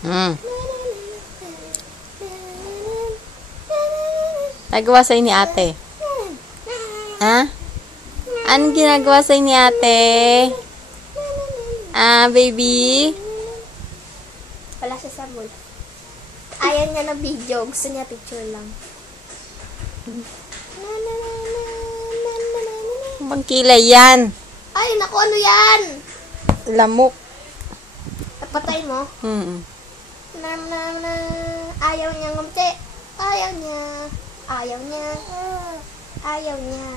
Hmm. Nagawa sa'yo ni ate. Ha? Anong ginagawa sa'yo ni ate? Baby? Wala siya sa mood. Ayaw niya ng video. Gusto niya picture lang. Bang kilay yan? Ay, naku, ano yan? Lamok. Napatay mo? Ayaw niya ngumti. Ayaw niya. Ayaw niya. Ayaw niya.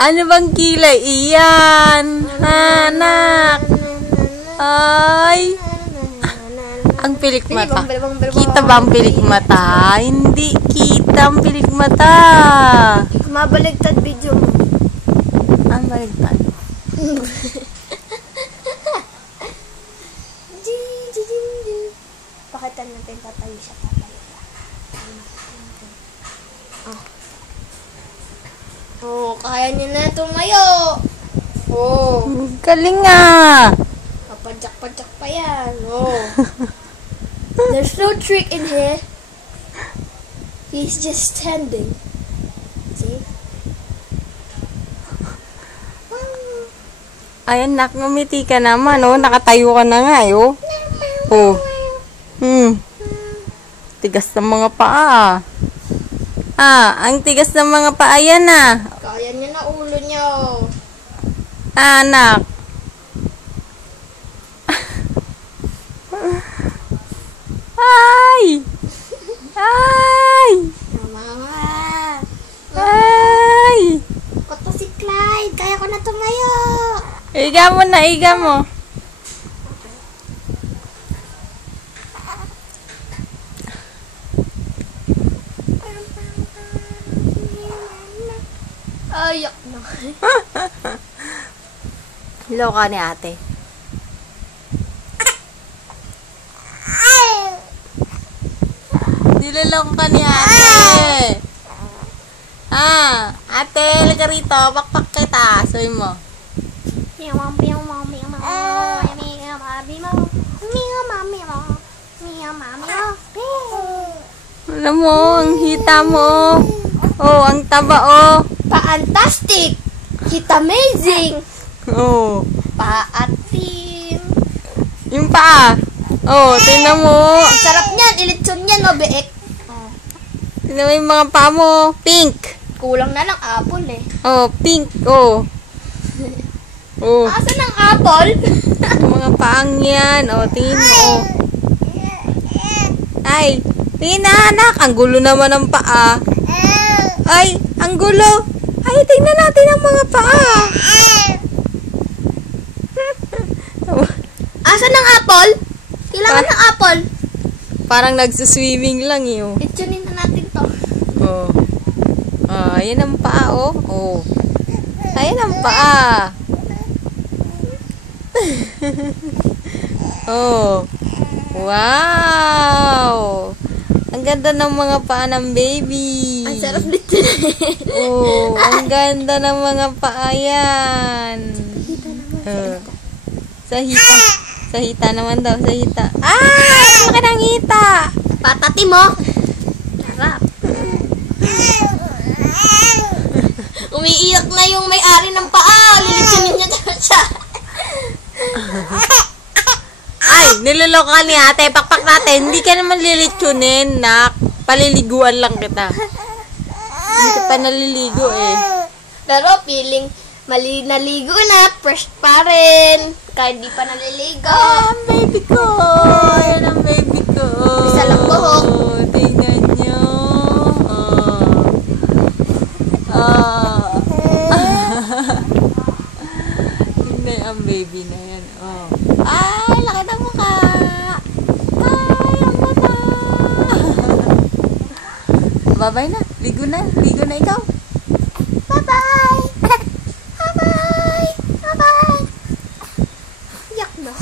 Ano bang kilay? Iyan. Anak. Ay. Ang pilik mata. Kita ba ang pilik mata? Hindi kita ang pilik mata. Mabaligtad video mo. Ang baligtad. Pakita natin tatayo siya. Oh, kaya niya na tumayo. Oh. Galing nga. Papadyak-padyak pa yan. Oh. There's no trick in here. He's just standing. See? Ayan, nak, ngumiti ka naman, oh. Nakatayo ka na nga, oh. Oh. Tigas ng mga paa, ang tigas ng mga paa yan, Kaya niya na ulo niya, oh. Anak. Ay! Ay! Mama. Ay! Koto si Clyde. Kaya ko na tumayo. Iga mo na, iga mo. Ayak na. Loka ni ate. Nilalong ka ni ate. Ate, laga rito. Bakpak kita. Sabi mo. Alam mo, ang hita mo. Oh, ang taba, oh. Pa-fantastic. It's amazing. Oh. Pa-atim. Yung paa. Oh, tingnan mo. Ang sarap niyan. Ilitsyon niyan, no, beek. Tingnan mo yung mga paa mo. Pink. Kulang na lang apple, eh. Oh, pink. Oh. Oh. Asan ang apple? Mga paang yan. Oh, tingin mo. Oh. Ay, tingin na, anak. Ang gulo naman ng paa. Ay, ang gulo. Ay, tingnan natin ang mga paa. Asan ang apple? Kailangan ng apple. Parang nagsuswimming lang yun. Itsunin na natin to. Oh. Ayan ang paa, oh. Oh. Ayan ang paa. Oh. Wow. Ang ganda ng mga paa ng baby. Ang sarap dito. Oh, ang ganda ng mga paa yan. Sa hita. Sa hita naman daw, sa hita. Ang laki ng hita. Patati mo. Sarap. Umiiyak na yung may-ari ng paa. Lilitsunin niya siya. Ay, niloloko ni ate. Pakpak natin. Hindi ka naman lilitsunin, nak. Paliliguan lang kita. Hindi ka pa naliligo, eh. Pero feeling naligo na. Fresh pa rin. Kahit di pa naliligo. Ang baby ko. Ayan ang baby ko. Isa lang buhok. Tingnan nyo. Tingnan ang baby na yan. Oh. Ay, laki na mukha. Ay, ang mata. Babay na. Ligo na. Ligo na ikaw. Bye-bye. Bye-bye. Bye-bye. Yak na.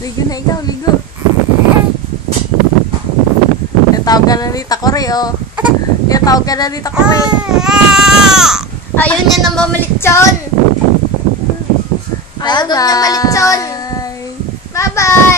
Ligo na ikaw. Ligo. Tawag ka na Rita Corey, oh. Tawag ka na Rita Corey. Ayaw niya na mamalitsyon. Ayaw daw niya malitsyon. Bye. Bye-bye.